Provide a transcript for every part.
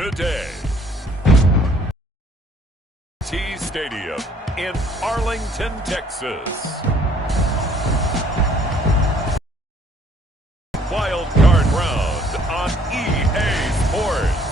today. T Stadium in Arlington, Texas. Wild Card Round on EA Sports.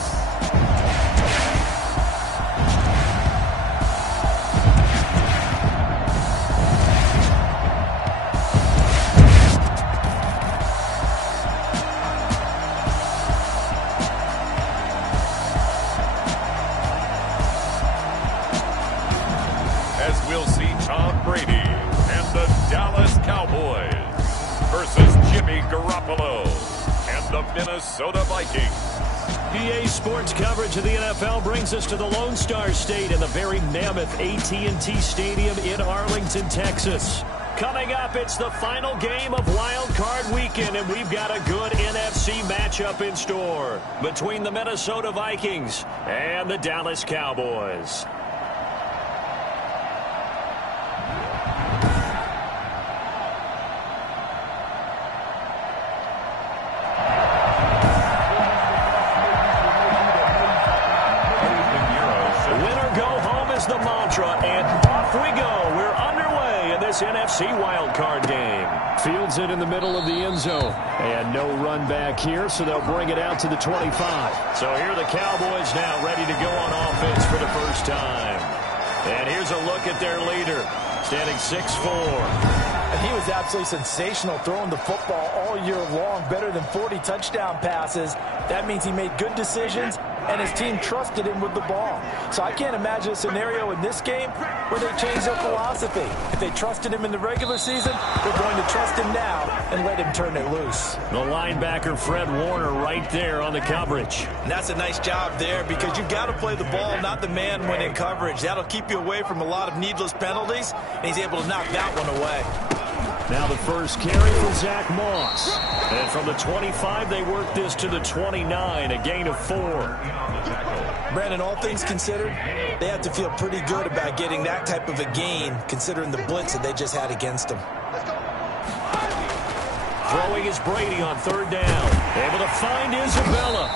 As we'll see Tom Brady and the Dallas Cowboys versus Jimmy Garoppolo and the Minnesota Vikings. EA Sports coverage of the NFL brings us to the Lone Star State in the very mammoth AT&T Stadium in Arlington, Texas. Coming up, it's the final game of Wild Card Weekend, and we've got a good NFC matchup in store between the Minnesota Vikings and the Dallas Cowboys. The mantra, and off we go. We're underway in this NFC wildcard game. Fields it in the middle of the end zone, and no run back here, so they'll bring it out to the 25. So here are the Cowboys now ready to go on offense for the first time. And here's a look at their leader, standing 6'4". And he was absolutely sensational throwing the football all year long, better than 40 touchdown passes. That means he made good decisions, and his team trusted him with the ball. So I can't imagine a scenario in this game where they change their philosophy. If they trusted him in the regular season, they're going to trust him now and let him turn it loose. The linebacker Fred Warner right there on the coverage. And that's a nice job there because you've got to play the ball, not the man when in coverage. That'll keep you away from a lot of needless penalties, and he's able to knock that one away. Now the first carry for Zach Moss. And from the 25, they work this to the 29, a gain of 4. Brandon, all things considered, they have to feel pretty good about getting that type of a gain, considering the blitz that they just had against them. Throwing is Brady on third down. Able to find Isabella.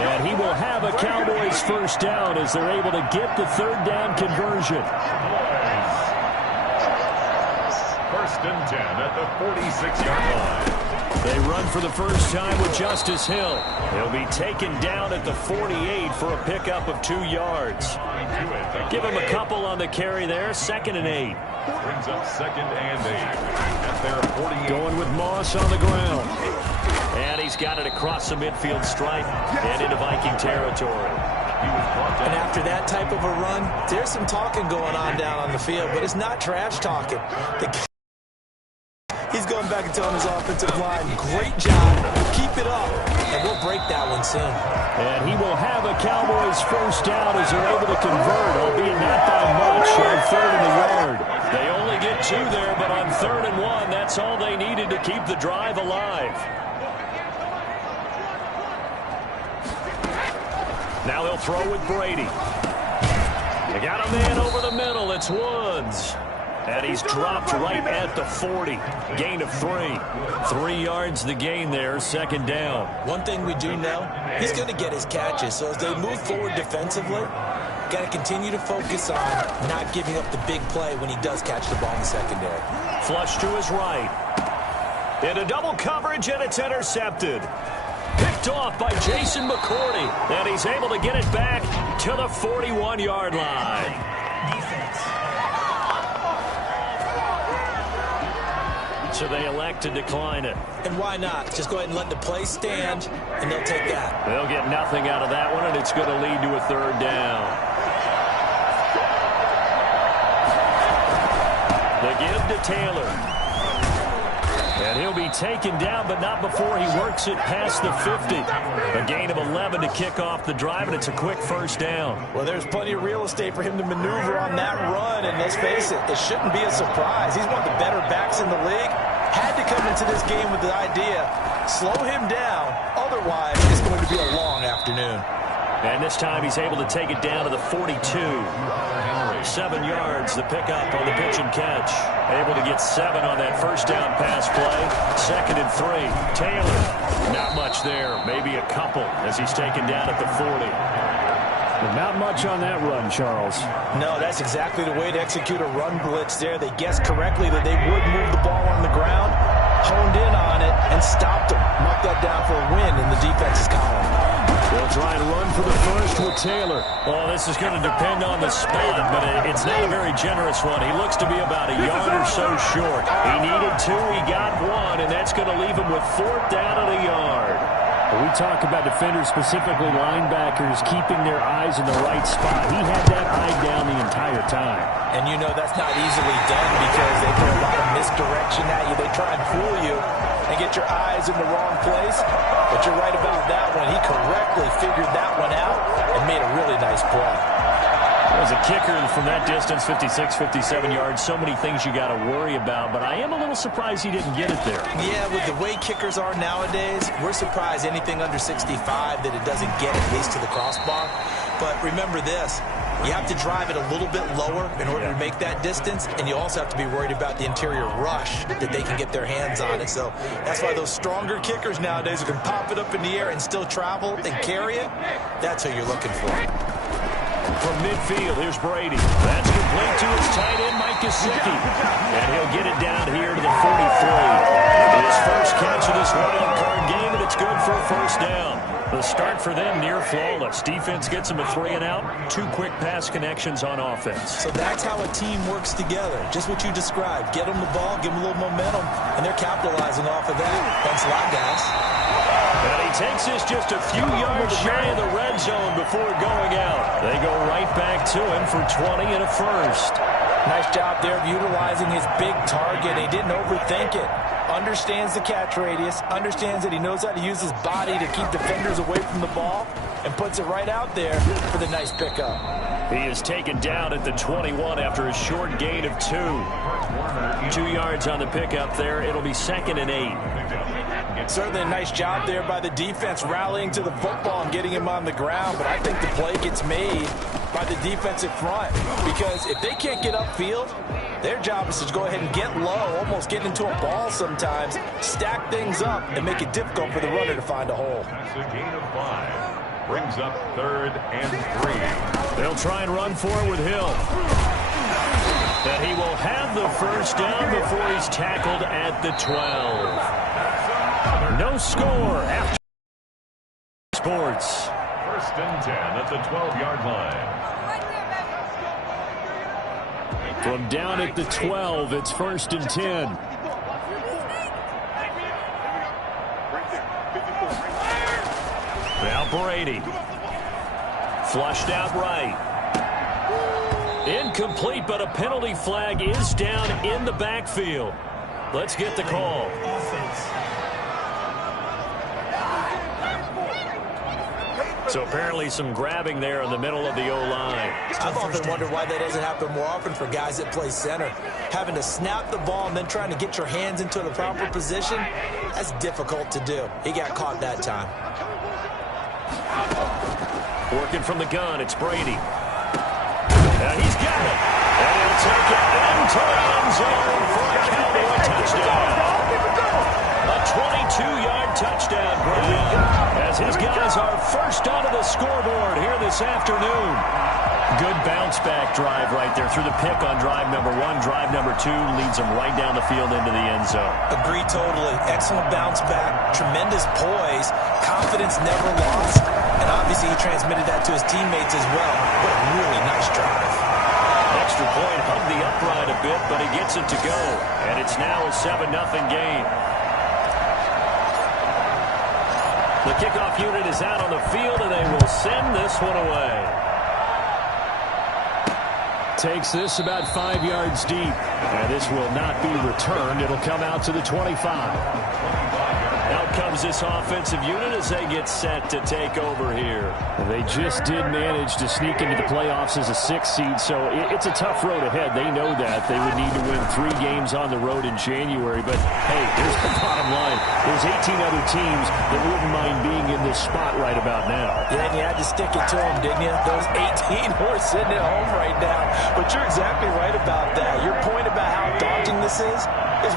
And he will have a Cowboys first down as they're able to get the third down conversion. First and 10 at the 46-yard line. They run for the first time with Justice Hill. He'll be taken down at the 48 for a pickup of 2 yards. Give him a couple on the carry there. 2nd and 8. Brings up 2nd and 8 at their 48. Going with Moss on the ground. And he's got it across the midfield stripe and into Viking territory. And after that type of a run, there's some talking going on down on the field, but it's not trash talking. He's going back and telling his offensive line, great job, keep it up, and we'll break that one soon. And he will have a Cowboys first down as they're able to convert, albeit not by much, on 3rd and the yard. They only get 2 there, but on 3rd and 1, that's all they needed to keep the drive alive. Now they'll throw with Brady. They got a man over the middle. It's Woods. And he's dropped right at the 40. Gain of 3. 3 yards the gain there, 2nd down. One thing we do know, he's going to get his catches. So as they move forward defensively, got to continue to focus on not giving up the big play when he does catch the ball in the secondary. Flush to his right. Into double coverage, and it's intercepted. Picked off by Jason McCourty. And he's able to get it back to the 41-yard line. So they elect to decline it. And why not? Just go ahead and let the play stand, and they'll take that. They'll get nothing out of that one, and it's going to lead to a 3rd down. The give to Taylor. And he'll be taken down, but not before he works it past the 50. A gain of 11 to kick off the drive, and it's a quick first down. Well, there's plenty of real estate for him to maneuver on that run, and let's face it, it shouldn't be a surprise. He's one of the better backs in the league. Had to come into this game with the idea, slow him down, otherwise it's going to be a long afternoon. And this time he's able to take it down to the 42. 7 yards, the pickup on the pitch and catch. Able to get 7 on that first down pass play. 2nd and 3. Taylor, not much there. Maybe a couple as he's taken down at the 40. But not much on that run, Charles. No, that's exactly the way to execute a run blitz there. They guessed correctly that they would move the ball on the ground, honed in on it, and stopped them. Marked that down for a win in the defense's column. They'll try and run for the first with Taylor. Well, this is going to depend on the spot, but it's not a very generous one. He looks to be about a yard or so short. He needed 2, he got 1, and that's going to leave him with 4th down and a yard. When we talk about defenders, specifically linebackers, keeping their eyes in the right spot. He had that eye down the entire time. And you know that's not easily done because they throw a lot of misdirection at you. They try and fool you and get your eyes in the wrong place. But you're right about that one. He correctly figured that one out and made a really nice play. As a kicker from that distance, 56, 57 yards, so many things you got to worry about, but I am a little surprised he didn't get it there. Yeah, with the way kickers are nowadays, we're surprised anything under 65 that it doesn't get at least to the crossbar. But remember this, you have to drive it a little bit lower in order to make that distance, and you also have to be worried about the interior rush that they can get their hands on it. So that's why those stronger kickers nowadays who can pop it up in the air and still travel and carry it, that's who you're looking for. From midfield, here's Brady. That's complete to his tight end, Mike Gesicki. And he'll get it down here to the 43. His first catch of this wild card game, and it's good for a first down. The start for them near flawless. Defense gets them a 3 and out. 2 quick pass connections on offense. So that's how a team works together. Just what you described. Get them the ball, give them a little momentum, and they're capitalizing off of that. Thanks a lot, guys. And he takes this just a few yards shy of the red zone before going out. They go right back to him for 20 and a first. Nice job there of utilizing his big target. He didn't overthink it. Understands the catch radius, understands that he knows how to use his body to keep defenders away from the ball, and puts it right out there for the nice pickup. He is taken down at the 21 after a short gain of 2. 2 yards on the pickup there. It'll be 2nd and 8. Certainly a nice job there by the defense rallying to the football and getting him on the ground, but I think the play gets made by the defensive front because if they can't get upfield, their job is to go ahead and get low, almost get into a ball sometimes, stack things up, and make it difficult for the runner to find a hole. That's a gain of 5. Brings up 3rd and 3. They'll try and run for it with Hill. And he will have the first down before he's tackled at the 12. No score after sports. 1st and 10 at the 12-yard line. From down at the 12, it's 1st and 10. Now Brady. Flushed out right. Incomplete, but a penalty flag is down in the backfield. Let's get the call. So apparently some grabbing there in the middle of the O-line. I've often wondered why that doesn't happen more often for guys that play center. Having to snap the ball and then trying to get your hands into the proper position, that's difficult to do. He got caught that time. Working from the gun, it's Brady. And he's got it. And he'll take it into the end zone for a Cowboy touchdown. A 22-yard touchdown, Brady, as his guys are first onto the scoreboard here this afternoon. Good bounce-back drive right there through the pick on drive number 1. Drive number 2 leads them right down the field into the end zone. Agree totally. Excellent bounce-back, tremendous poise, confidence never lost, and obviously he transmitted that to his teammates as well. What a really nice drive. Extra point hugged the upright a bit, but he gets it to go. And it's now a 7-0 game. The kickoff unit is out on the field, and they will send this one away. Takes this about 5 yards deep. And this will not be returned. It'll come out to the 25. Out comes this offensive unit as they get set to take over here. They just did manage to sneak into the playoffs as a 6th seed, so it's a tough road ahead. They know that. They would need to win 3 games on the road in January. But, hey, here's the bottom line. There's 18 other teams that wouldn't mind being in this spot right about now. Yeah, and you had to stick it to them, didn't you? Those 18 who are sitting at home right now. But you're exactly right about that. Your point about how daunting this is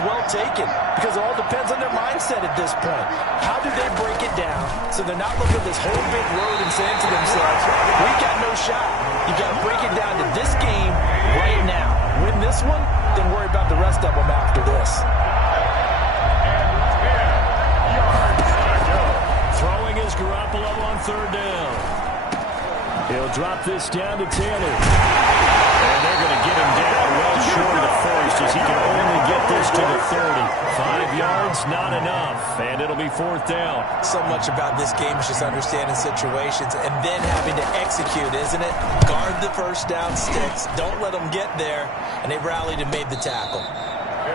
well taken, because it all depends on their mindset at this point. How do they break it down so they're not looking at this whole big road and saying to themselves, we got no shot. You got to break it down to this game right now. Win this one, then worry about the rest of them after this. Throwing is Garoppolo on 3rd down. He'll drop this down to Taylor. And they're going to get him down well short of the first as he can only get this to the 30. 5 yards, not enough. And it'll be 4th down. So much about this game is just understanding situations and then having to execute, isn't it? Guard the first down sticks. Don't let them get there. And they rallied and made the tackle.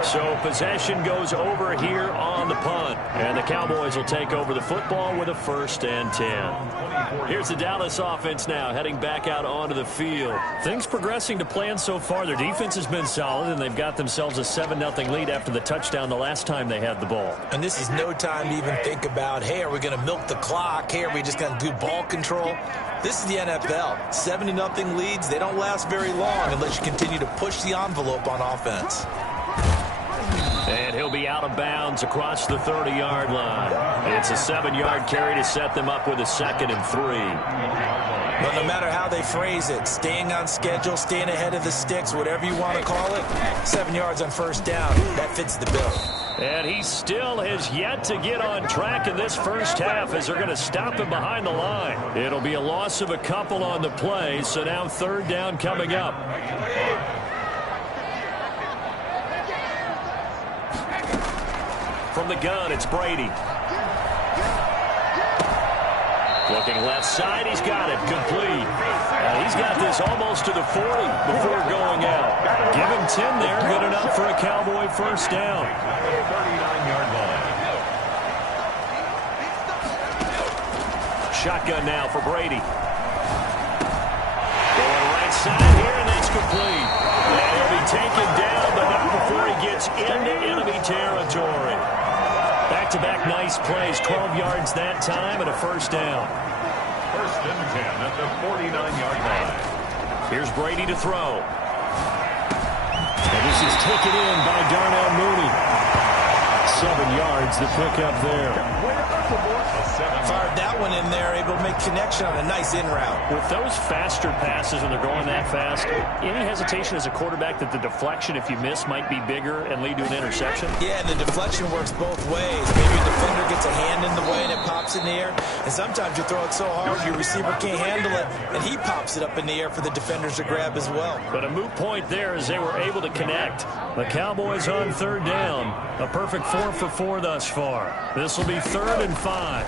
So possession goes over here on the punt. And the Cowboys will take over the football with a 1st and 10. Here's the Dallas offense now heading back out onto the field. Things progressing to plan so far. Their defense has been solid, and they've got themselves a 7-0 lead after the touchdown the last time they had the ball. And this is no time to even think about, hey, are we going to milk the clock? Hey, are we just going to do ball control? This is the NFL. 70-0 leads, they don't last very long unless you continue to push the envelope on offense. And he'll be out of bounds across the 30-yard line. It's a 7-yard carry to set them up with a 2nd and 3. But no matter how they phrase it, staying on schedule, staying ahead of the sticks, whatever you want to call it, 7 yards on 1st down, that fits the bill. And he still has yet to get on track in this first half as they're going to stop him behind the line. It'll be a loss of a couple on the play, so now 3rd down coming up. From the gun, it's Brady. Looking left side, he's got it, complete. He's got this almost to the 40 before going out. Give him 10 there, good enough for a Cowboy 1st down. 39-yard line. Shotgun now for Brady. Going right side here, and that's complete. And he'll be taken down, but not before he gets into enemy territory. Back-to-back nice plays, 12 yards that time, and a 1st down. 1st and 10 at the 49-yard line. Here's Brady to throw. And this is taken in by Darnell Mooney. 7 yards, the pickup there. Fired that one in there, able to make connection on a nice in route. With those faster passes when they're going that fast, any hesitation as a quarterback that the deflection, if you miss, might be bigger and lead to an interception? Yeah, and the deflection works both ways. Maybe a defender gets a hand in the way and it pops in the air. And sometimes you throw it so hard your receiver can't handle it, and he pops it up in the air for the defenders to grab as well. But a moot point there as they were able to connect. The Cowboys on 3rd down. A perfect 4 for 4 thus far. This will be 3rd and 5.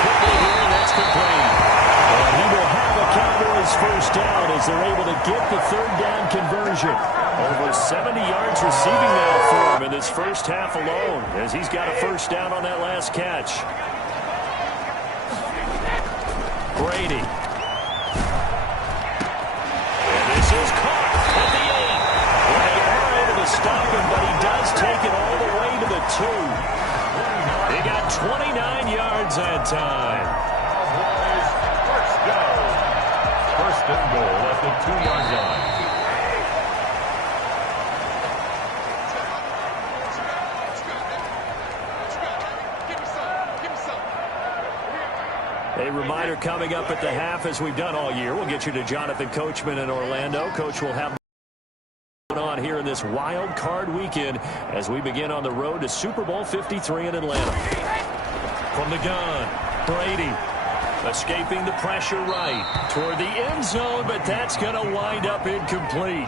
Quickly here, that's complete. And he will have a Cowboys 1st down as they're able to get the 3rd down conversion. Over 70 yards receiving now for him in this first half alone as he's got a 1st down on that last catch. Brady. And this is caught at the 8. And they are able to stop him, but he does take it all the way to the 2. He got 29 yards that time. Cowboys 1st down. 1st and goal at the 2-yard line. A reminder coming up at the half, as we've done all year. We'll get you to Jonathan Coachman in Orlando. Coach will have on here in this wild card weekend as we begin on the road to Super Bowl 53 in Atlanta. From the gun, Brady escaping the pressure right toward the end zone, but that's going to wind up incomplete.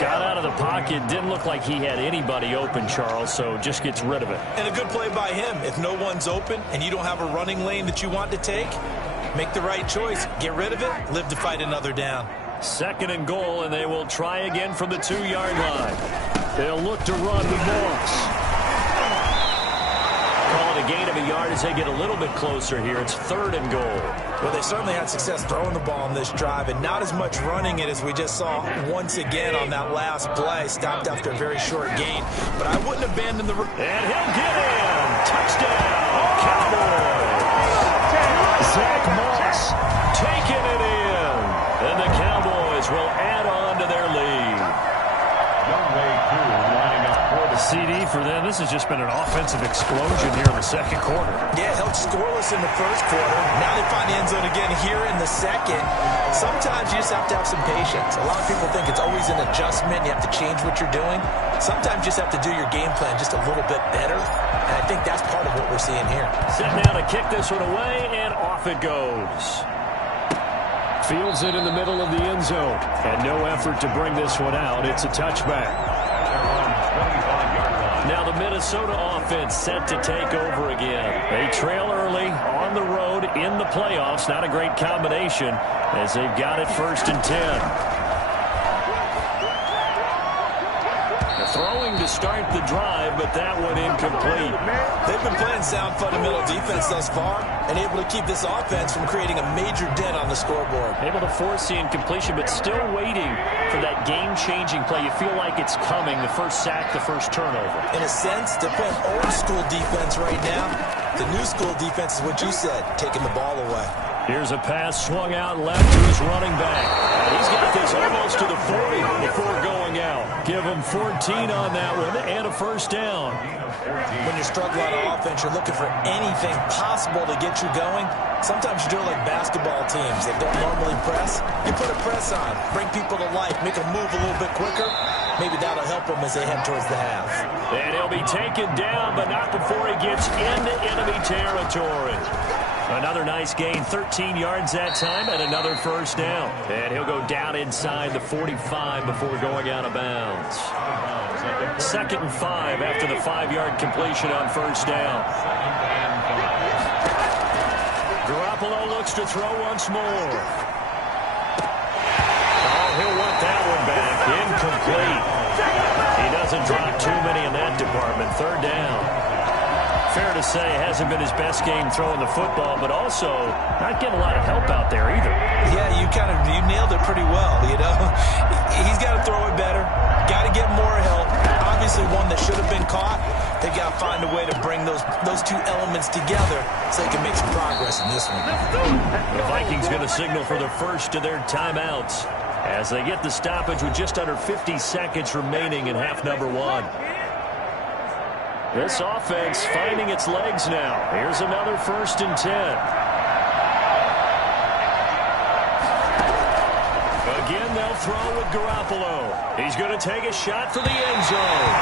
Got out of the pocket, didn't look like he had anybody open, Charles, so just gets rid of it. And a good play by him. If no one's open and you don't have a running lane that you want to take, make the right choice. Get rid of it, live to fight another down. 2nd and goal, and they will try again from the 2-yard line. They'll look to run with Moss. with a gain of a yard as they get a little bit closer here. It's 3rd and goal. Well, they certainly had success throwing the ball on this drive, and not as much running it as we just saw once again on that last play. Stopped after a very short gain, but I wouldn't abandon the... And he'll get in. Touchdown, Cowboys. Zach Moss taking it in. And the Cowboys will add on to their lead. CD for them. This has just been an offensive explosion here in the second quarter. Yeah, held scoreless in the first quarter. Now they find the end zone again here in the second. Sometimes you just have to have some patience. A lot of people think it's always an adjustment. You have to change what you're doing. Sometimes you just have to do your game plan just a little bit better. And I think that's part of what we're seeing here. Setting out to kick this one away, and off it goes. Fields it in the middle of the end zone. And no effort to bring this one out. It's a touchback. Now the Minnesota offense set to take over again. They trail early on the road in the playoffs. Not a great combination as they've got it 1st and 10. Throwing to start the drive, but that one incomplete. They've been playing sound fundamental defense thus far and able to keep this offense from creating a major dent on the scoreboard. Able to force the incompletion, but still waiting for that game-changing play. You feel like it's coming, the first sack, the first turnover. In a sense, they're playing old-school defense right now. The new-school defense is what you said, taking the ball away. Here's a pass swung out left to his running back. And he's got this almost to the 40 before going out. Give him 14 on that one and a first down. When you're struggling on offense, you're looking for anything possible to get you going. Sometimes you do it like basketball teams that don't normally press. You put a press on, bring people to life, make them move a little bit quicker. Maybe that'll help them as they head towards the half. And he'll be taken down, but not before he gets into enemy territory. Another nice gain, 13 yards that time, and another first down. And he'll go down inside the 45 before going out of bounds. 2nd and 5 after the 5-yard completion on first down. Garoppolo looks to throw once more. Oh, he'll want that one back. Incomplete. He doesn't drop too many in that department. 3rd down. Fair to say, hasn't been his best game throwing the football, but also not getting a lot of help out there either. Yeah, you nailed it pretty well, you know. He's got to throw it better. Got to get more help. Obviously one that should have been caught. They've got to find a way to bring those two elements together so they can make some progress in this one. The Vikings going to signal for the first of their timeouts as they get the stoppage with just under 50 seconds remaining in half number 1. This offense finding its legs now. Here's another 1st and 10. Again, they'll throw with Garoppolo. He's going to take a shot for the end zone.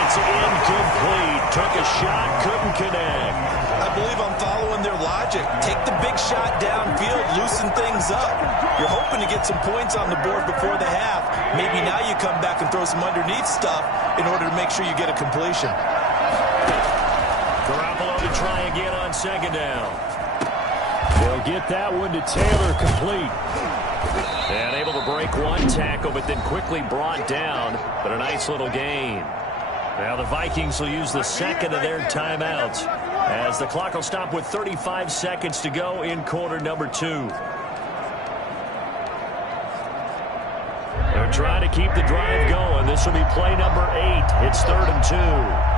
It's incomplete. Took a shot, couldn't connect. I believe I'm following their logic. Take the big shot downfield, loosen things up. You're hoping to get some points on the board before the half. Maybe now you come back and throw some underneath stuff in order to make sure you get a completion. Garoppolo to try again on 2nd down. They'll get that one to Taylor complete. And able to break one tackle, but then quickly brought down. But a nice little gain. Now the Vikings will use the 2nd of their timeouts as the clock will stop with 35 seconds to go in quarter number 2. They're trying to keep the drive going. This will be play number 8. It's 3rd and 2.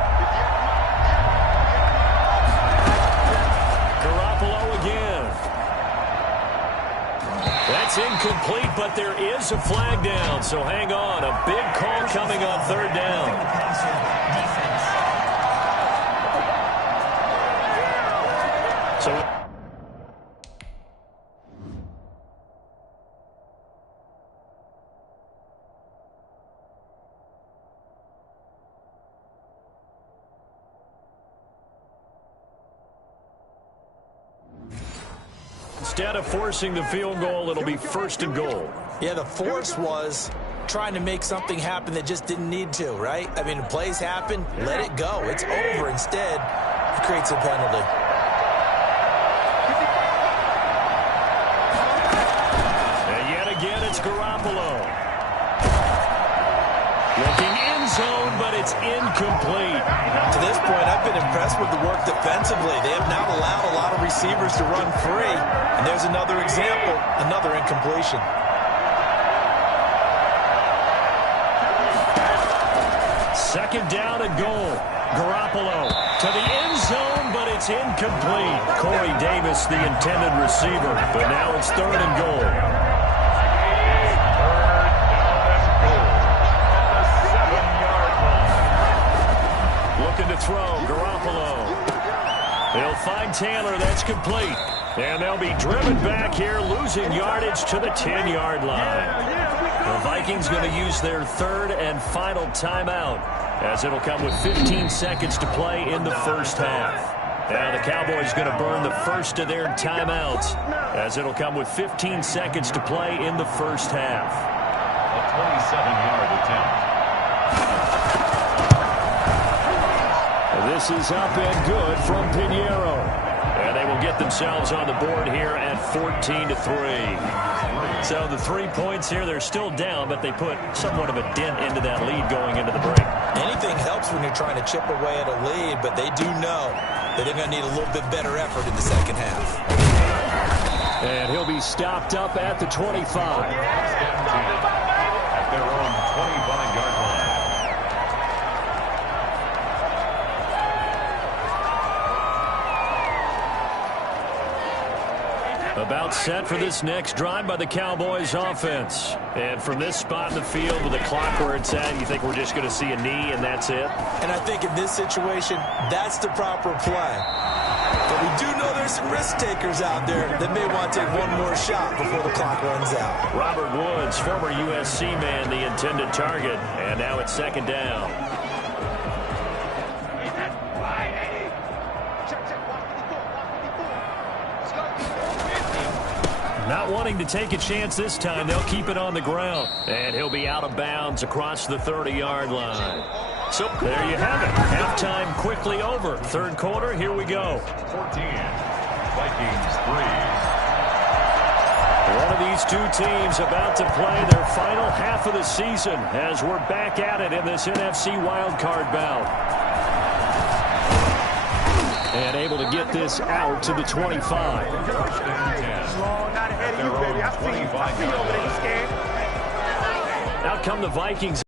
That's incomplete, but there is a flag down, so hang on. A big call coming on 3rd down. So instead of forcing the field goal, it'll be 1st and goal. Yeah, the force was trying to make something happen that just didn't need to, right? I mean, plays happen, let it go. It's over. Instead, it creates a penalty. And yet again, it's Garoppolo. Looking end zone, but it's incomplete. To this point, I've been impressed with the work defensively. They have not allowed a lot of receivers to run free. And there's another example, another incompletion. Second down and goal. Garoppolo to the end zone, but it's incomplete. Corey Davis, the intended receiver, but now it's third and goal. Looking to throw, Garoppolo. He'll find Taylor, that's complete. And they'll be driven back here, losing yardage to the 10-yard line. The Vikings going to use their third and final timeout, as it'll come with 15 seconds to play in the first half. Now the Cowboys going to burn the first of their timeouts, as it'll come with 15 seconds to play in the first half. A 27-yard attempt. This is up and good from Pinheiro. And they will get themselves on the board here at 14-3. So the 3 points here, they're still down, but they put somewhat of a dent into that lead going into the break. Anything helps when you're trying to chip away at a lead, but they do know that they're going to need a little bit better effort in the second half. And he'll be stopped up at the 25. At their own 25-yard line. About set for this next drive by the Cowboys offense. And from this spot in the field with the clock where it's at, you think we're just going to see a knee and that's it? And I think in this situation, that's the proper play. But we do know there's some risk takers out there that may want to take one more shot before the clock runs out. Robert Woods, former USC man, the intended target. And now it's second down. Not wanting to take a chance this time, they'll keep it on the ground. And he'll be out of bounds across the 30-yard line. So there you have it. Halftime quickly over. Third quarter, here we go. 14. Vikings 3. One of these two teams about to play their final half of the season as we're back at it in this NFC wildcard bout. And able to get this out to the 25. Out come the Vikings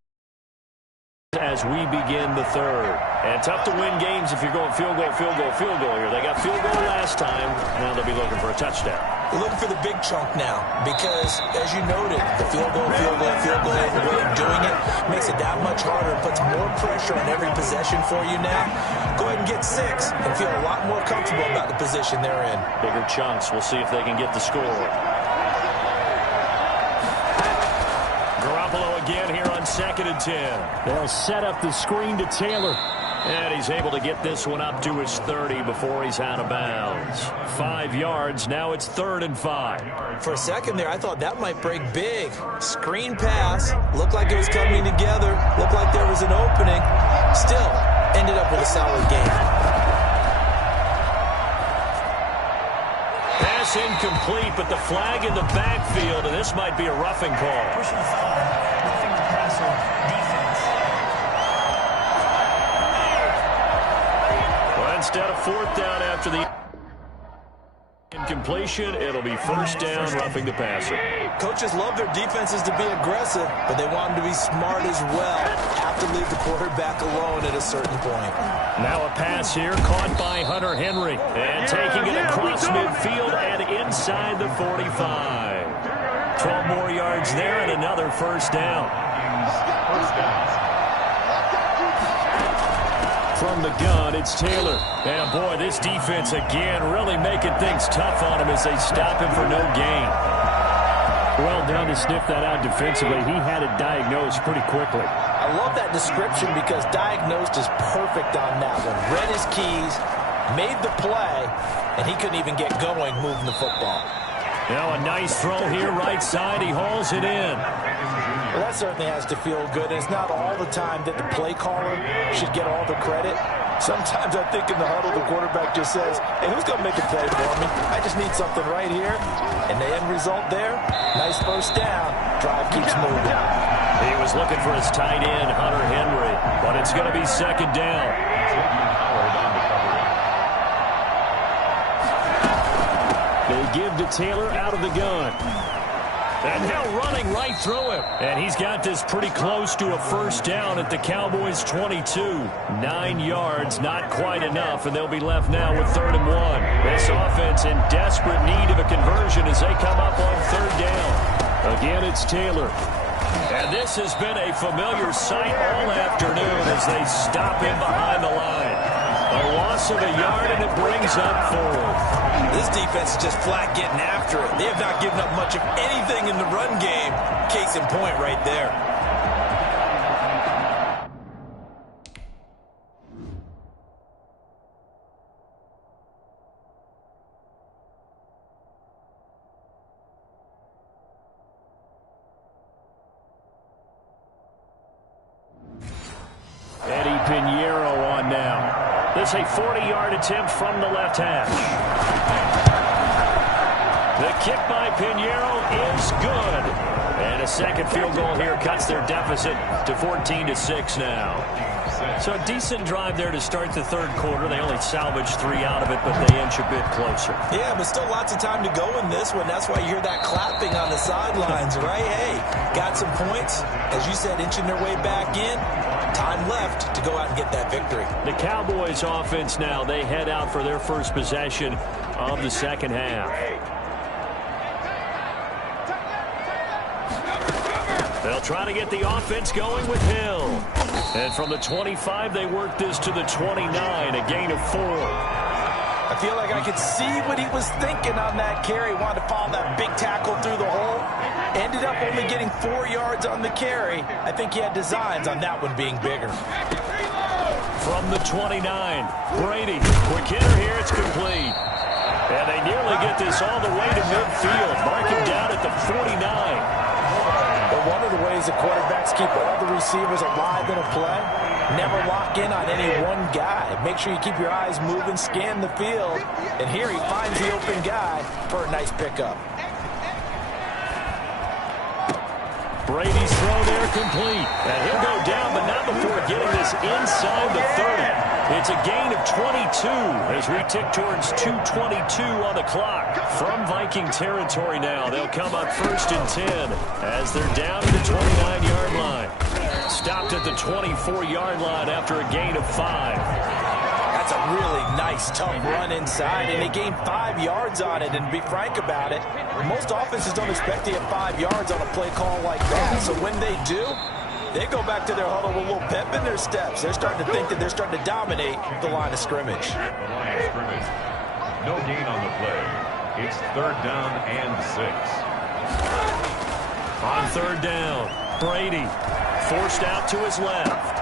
as we begin the third. And tough to win games if you're going field goal, field goal, field goal here. They got field goal last time. Now they'll be looking for a touchdown. We're looking for the big chunk now because, as you noted, the field goal, field goal, field goal, the way of doing it makes it that much harder. It puts more pressure on every possession for you now. Go ahead and get 6 and feel a lot more comfortable about the position they're in. Bigger chunks. We'll see if they can get the score. Garoppolo again here on 2nd and 10. They'll set up the screen to Taylor. And he's able to get this one up to his 30 before he's out of bounds. 5 yards. Now it's 3rd and 5. For a second there, I thought that might break big. Screen pass. Looked like it was coming together. Looked like there was an opening. Still, ended up with a solid game. Pass incomplete, but the flag in the backfield, and this might be a roughing call. Pushing the flag, roughing the passer, defense. Well, instead of 4th down after the incompletion, it'll be 1st down, roughing the passer. Coaches love their defenses to be aggressive, but they want them to be smart as well. Have to leave the quarterback alone at a certain point. Now a pass here, caught by Hunter Henry. And taking it across midfield and inside the 45. 12 more yards there and another 1st down. First down. From the gun, it's Taylor. And boy, this defense again really making things tough on him as they stop him for no gain. Well done to sniff that out defensively. He had it diagnosed pretty quickly. I love that description because diagnosed is perfect on that one. Read his keys, made the play, and he couldn't even get going moving the football. Now a nice throw here, right side. He hauls it in. Well, that certainly has to feel good. And it's not all the time that the play caller should get all the credit. Sometimes I think in the huddle, the quarterback just says, hey, who's going to make a play for me? I just need something right here. And the end result there, nice 1st down. Drive keeps moving. He was looking for his tight end, Hunter Henry, but it's going to be second down. They give to Taylor out of the gun. And now running right through him. And he's got this pretty close to a first down at the Cowboys' 22. 9 yards, not quite enough, and they'll be left now with 3rd and 1. This offense in desperate need of a conversion as they come up on 3rd down. Again, it's Taylor. And this has been a familiar sight all afternoon as they stop him behind the line. A loss of a yard, and it brings up 4th. This defense is just flat getting after it. They have not given up much of anything in the run game. Case in point right there. Eddie Pinheiro on now. This is a 40-yard attempt from the left hash. The kick by Pinheiro is good. And a second field goal here cuts their deficit to 14-6 now. So a decent drive there to start the 3rd quarter. They only salvaged 3 out of it, but they inch a bit closer. Yeah, but still lots of time to go in this one. That's why you hear that clapping on the sidelines, right? Hey, got some points. As you said, inching their way back in. Time left to go out and get that victory. The Cowboys offense now, they head out for their first possession of the second half. They'll try to get the offense going with Hill. And from the 25, they work this to the 29, a gain of 4. I feel like I could see what he was thinking on that carry. Wanted to follow that big tackle through the hole. Ended up only getting 4 yards on the carry. I think he had designs on that one being bigger. From the 29, Brady. Quick hitter here, it's complete. And they nearly get this all the way to midfield. Mark him down at the 49. But one of the ways the quarterbacks keep all the receivers alive in a play, never lock in on any one guy. Make sure you keep your eyes moving, scan the field. And here he finds the open guy for a nice pickup. Brady's throw there complete. And he'll go down, but not before getting this inside the 30. It's a gain of 22 as we tick towards 2:22 on the clock. From Viking territory now, they'll come up 1st and 10 as they're down to the 29-yard line. Stopped at the 24-yard line after a gain of 5. That's a really nice, tough run inside, and they gained 5 yards on it. And to be frank about it, most offenses don't expect to get 5 yards on a play call like that. So when they do, they go back to their huddle with a little pep in their steps. They're starting to think that they're starting to dominate the line of scrimmage. No gain on the play. It's 3rd down and 6. On 3rd down, Brady forced out to his left.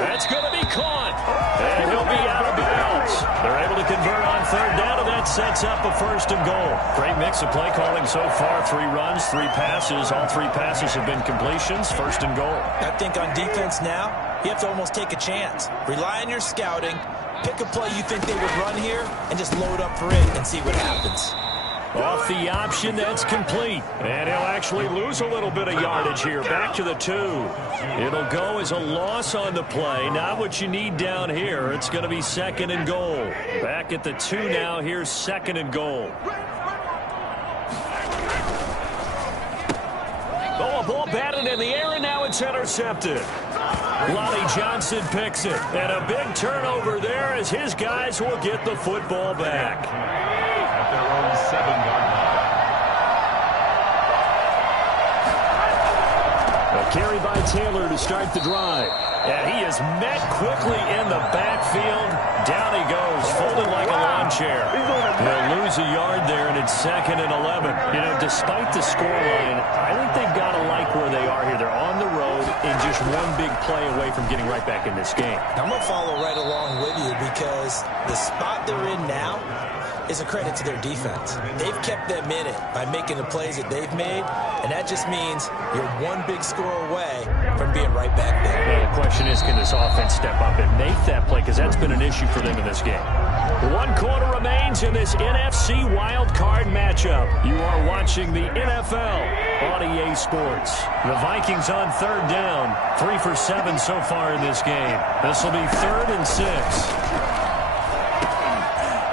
That's going to be caught. And he'll be out of bounds. They're able to convert on 3rd down, and that sets up a 1st and goal. Great mix of play calling so far. 3 runs, 3 passes. All 3 passes have been completions. 1st and goal. I think on defense now, you have to almost take a chance. Rely on your scouting. Pick a play you think they would run here, and just load up for it and see what happens. Off the option, that's complete. And he'll actually lose a little bit of yardage here. Back to the 2. It'll go as a loss on the play. Not what you need down here. It's going to be 2nd and goal. Back at the 2 now. Here's 2nd and goal. Oh, a ball batted in the air, and now it's intercepted. Lonnie Johnson picks it. And a big turnover there as his guys will get the football back. At their own 7-yard line. A carry by Taylor to start the drive. And he is met quickly in the backfield. Down he goes, folded like a lawn chair. They'll lose a yard there, and it's 2nd and 11. You know, despite the scoreline, I think they've got to like where they are here. They're on the road and just one big play away from getting right back in this game. I'm going to follow right along with you because the spot they're in now, is a credit to their defense. They've kept them in it by making the plays that they've made, and that just means you're one big score away from being right back there. Well, the question is, can this offense step up and make that play? Because that's been an issue for them in this game. 1 quarter remains in this NFC wild card matchup. You are watching the NFL on EA Sports. The Vikings on 3rd down. 3 for 7 so far in this game. This will be 3rd and 6.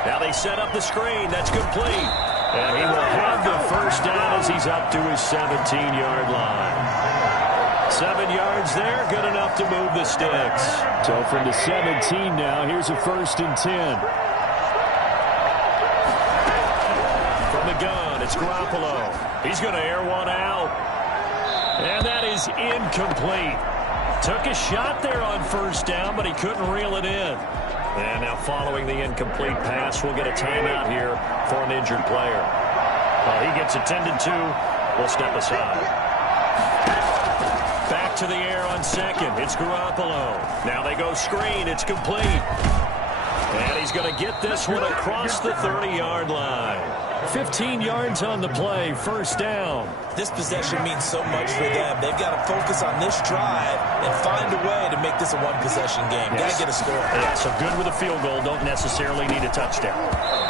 Now they set up the screen. That's complete. And he will have the first down as he's up to his 17-yard line. 7 yards there, good enough to move the sticks. So from the 17 now, here's a 1st and 10. From the gun, it's Garoppolo. He's going to air one out. And that is incomplete. Took a shot there on 1st down, but he couldn't reel it in. And now following the incomplete pass, we'll get a timeout here for an injured player. Well, he gets attended to. We'll step aside. Back to the air on 2nd. It's Garoppolo. Now they go screen. It's complete. And he's going to get this one across the 30-yard line. 15 yards on the play, 1st down. This possession means so much for them. They've got to focus on this drive and find a way to make this a one-possession game. Got to get a score. Yeah, so good with a field goal. Don't necessarily need a touchdown.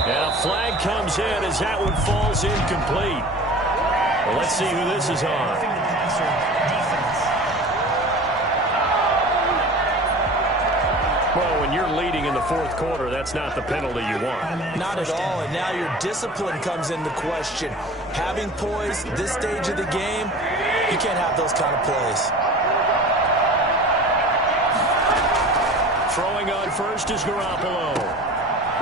And a flag comes in as that one falls incomplete. Well, let's see who this is on. Well, when you're leading in the 4th quarter, that's not the penalty you want. Not at all, and now your discipline comes into question. Having poise this stage of the game, you can't have those kind of plays. Throwing on 1st is Garoppolo.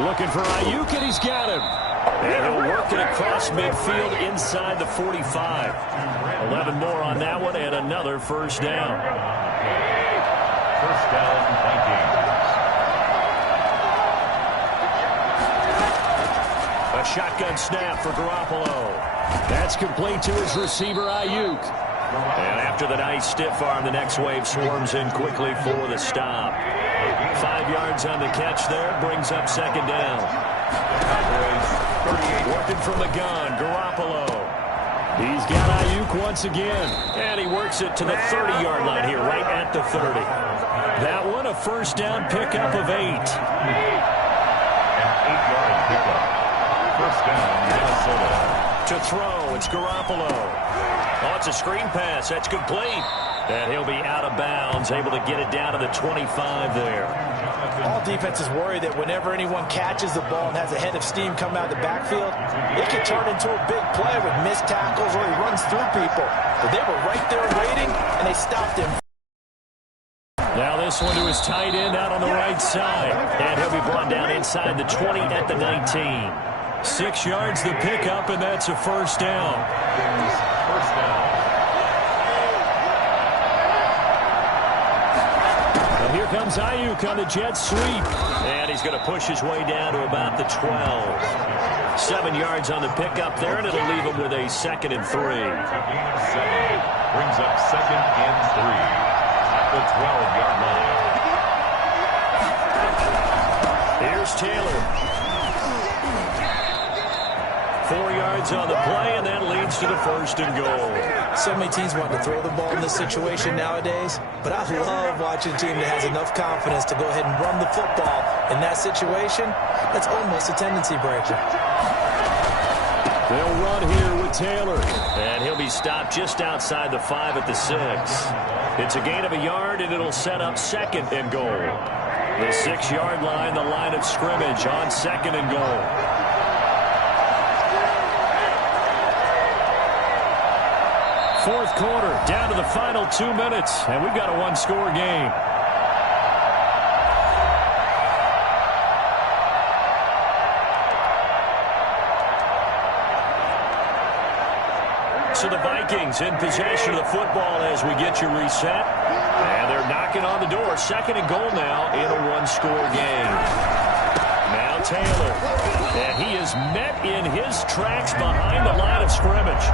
Looking for Ayuk, and he's got him. And he'll work it across midfield inside the 45. 11 more on that one, and another 1st down. 1st down, Vikings. A shotgun snap for Garoppolo. That's complete to his receiver, Ayuk. And after the nice stiff arm, the next wave swarms in quickly for the stop. 5 yards on the catch there, brings up 2nd down. Working from the gun, Garoppolo. He's got Ayuk once again. And he works it to the 30-yard line here, right at the 30. That one, a 1st down pickup of 8. An 8-yard pickup. 1st down, Minnesota. To throw, it's Garoppolo. Oh, it's a screen pass. That's complete. And he'll be out of bounds, able to get it down to the 25 there. All defenses worry that whenever anyone catches the ball and has a head of steam come out of the backfield, it can turn into a big play with missed tackles or he runs through people. But they were right there waiting, and they stopped him. Now this one to his tight end out on the right side. And he'll be brought down inside the 20 at the 19. 6 yards the pickup, and that's a 1st down. 1st down. Well, here comes Ayuk on the jet sweep. And he's going to push his way down to about the 12. 7 yards on the pickup there, and it'll leave him with a 2nd and 3. Brings up 2nd and 3. At the 12-yard line. Here's Taylor. 4 yards on the play, and that leads to the 1st and goal. So many teams want to throw the ball in this situation nowadays, but I love watching a team that has enough confidence to go ahead and run the football. In that situation, that's almost a tendency breaker. They'll run here with Taylor, and he'll be stopped just outside the 5 at the 6. It's a gain of a yard, and it'll set up 2nd and goal. The 6-yard line, the line of scrimmage on 2nd and goal. Fourth quarter, down to the final 2 minutes, and we've got a one-score game. So the Vikings in possession of the football as we get you reset. And they're knocking on the door. 2nd and goal now in a one-score game. Now Taylor. And he is met in his tracks behind the line of scrimmage.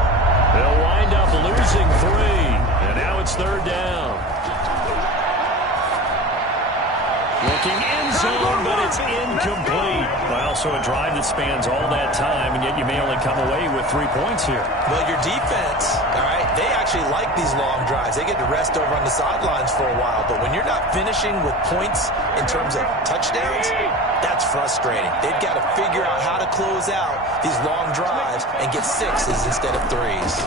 They'll wind up losing 3. And now it's 3rd down. Looking end zone, but it's incomplete. Well, so a drive that spans all that time, and yet you may only come away with 3 points here. Well, your defense, all right, they actually like these long drives. They get to rest over on the sidelines for a while. But when you're not finishing with points in terms of touchdowns, that's frustrating. They've got to figure out how to close out these long drives and get 6s instead of 3s.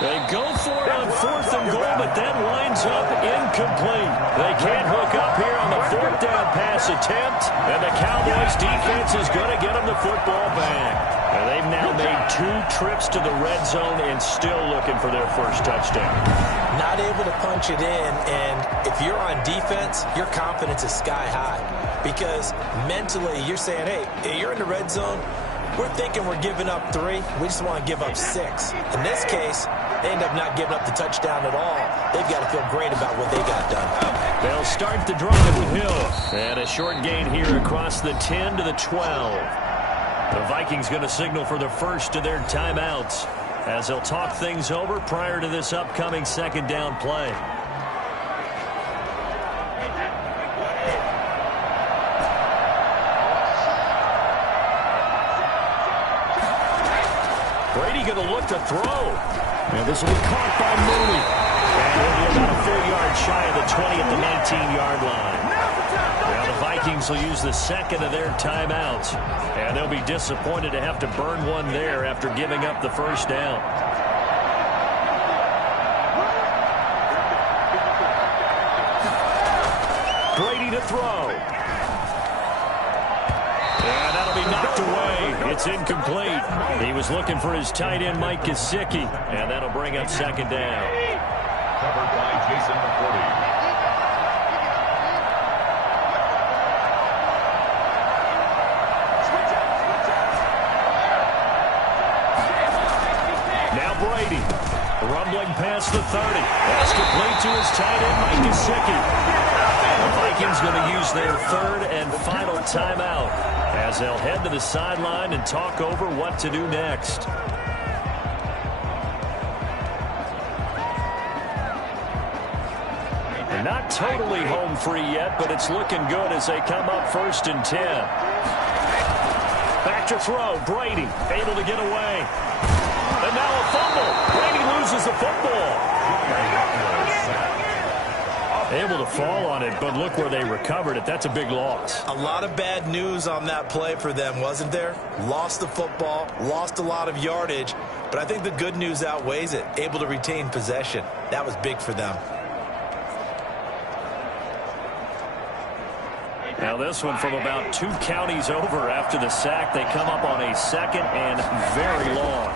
They go for it on 4th and goal, but that winds up incomplete. They can't hook up here on the 4th down pass attempt, and the Cowboys defense is going to get them the football back. And they've now made 2 trips to the red zone and still looking for their first touchdown. Not able to punch it in, and if you're on defense, your confidence is sky high. Because mentally, you're saying, hey, you're in the red zone. We're thinking we're giving up 3. We just want to give up 6. In this case, they end up not giving up the touchdown at all. They've got to feel great about what they got done. They'll start the drive with Hill. And a short gain here across the 10 to the 12. The Vikings going to signal for the first of their timeouts as they'll talk things over prior to this upcoming 2nd down play. Brady going to look to throw. And this will be caught by Mooney. And he'll be about a full yard shy of the 20 at the 19-yard line. Now the Vikings will use the 2nd of their timeouts. And they'll be disappointed to have to burn one there after giving up the first down. Brady to throw. And that'll be knocked away. It's incomplete. He was looking for his tight end, Mike Gesicki, and that'll bring up 2nd down. Covered by Jason McCourty. Now Brady, rumbling past the 30. That's complete to his tight end, Mike Gesicki. The Vikings going to use their 3rd and final timeout as they'll head to the sideline and talk over what to do next. They're not totally home free yet, but it's looking good as they come up 1st and 10. Back to throw. Brady able to get away. And now a fumble. Brady loses the football. Able to fall on it, but look where they recovered it. That's a big loss. A lot of bad news on that play for them, wasn't there? Lost the football, lost a lot of yardage, but I think the good news outweighs it. Able to retain possession. That was big for them. Now this one from about 2 counties over after the sack. They come up on a 2nd and very long.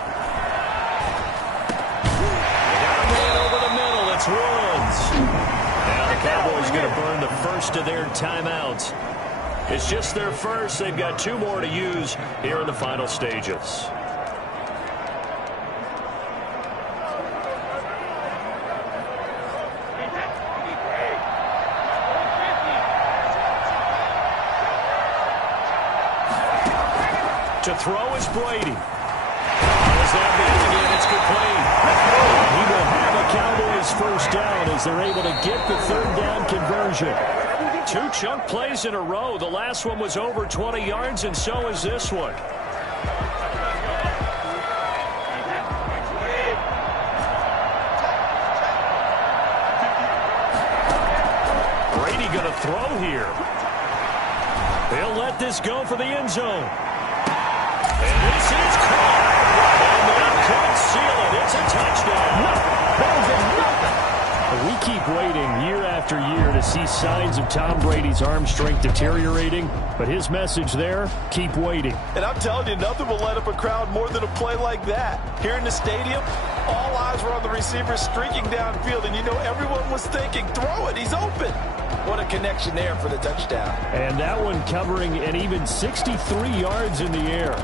They got a man over the middle. It's Woods. Now the Cowboys going to burn the first of their timeouts. It's just their first. They've got 2 more to use here in the final stages. To throw is Brady. Is that man again? It's complete. He will have a Cowboys first down as they're able to get the 3rd down conversion. 2 chunk plays in a row. The last one was over 20 yards, and so is this one. Brady going to throw here. They'll let this go for the end zone. And this is caught. And they couldn't seal it. It's a touchdown. We keep waiting year after year to see signs of Tom Brady's arm strength deteriorating, but his message there, keep waiting. And I'm telling you, nothing will light up a crowd more than a play like that. Here in the stadium, all eyes were on the receiver streaking downfield, and you know everyone was thinking, throw it, he's open. What a connection there for the touchdown. And that one covering an even 63 yards in the air.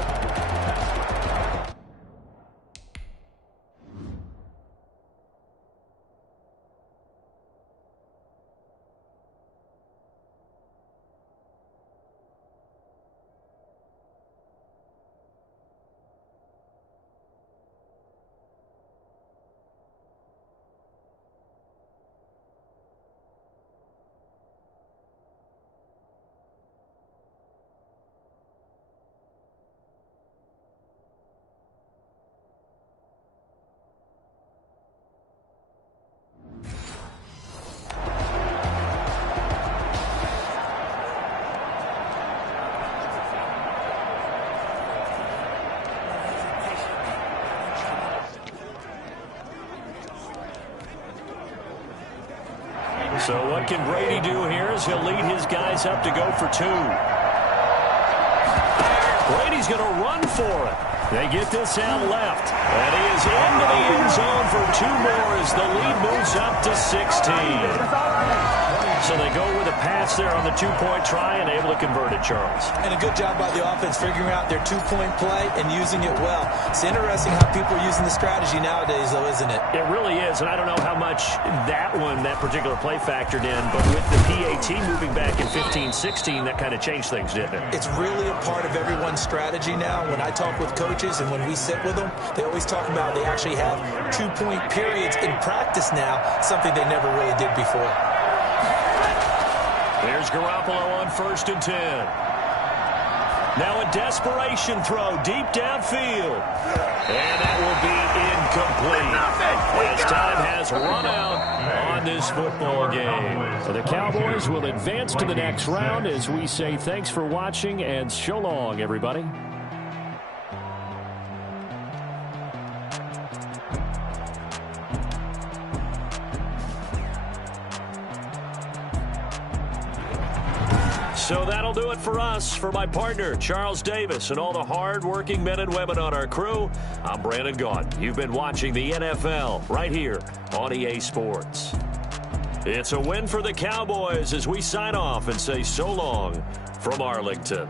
So what can Brady do here as he'll lead his guys up to go for 2. Brady's going to run for it. They get this out left. And he is into the end zone for 2 more as the lead moves up to 16. So they go with a pass there on the 2-point try and able to convert it, Charles. And a good job by the offense figuring out their 2-point play and using it well. It's interesting how people are using the strategy nowadays, though, isn't it? It really is, and I don't know how much that particular play factored in, but with the PAT moving back in 15-16, that kind of changed things, didn't it? It's really a part of everyone's strategy now. When I talk with coaches and when we sit with them, they always talk about they actually have 2-point periods in practice now, something they never really did before. There's Garoppolo on 1st and 10. Now a desperation throw deep downfield. And that will be incomplete. As time has run out on this football game. So the Cowboys will advance to the next round as we say thanks for watching and so long, everybody. So that'll do it for us. For my partner, Charles Davis, and all the hard-working men and women on our crew, I'm Brandon Gaudin. You've been watching the NFL right here on EA Sports. It's a win for the Cowboys as we sign off and say so long from Arlington.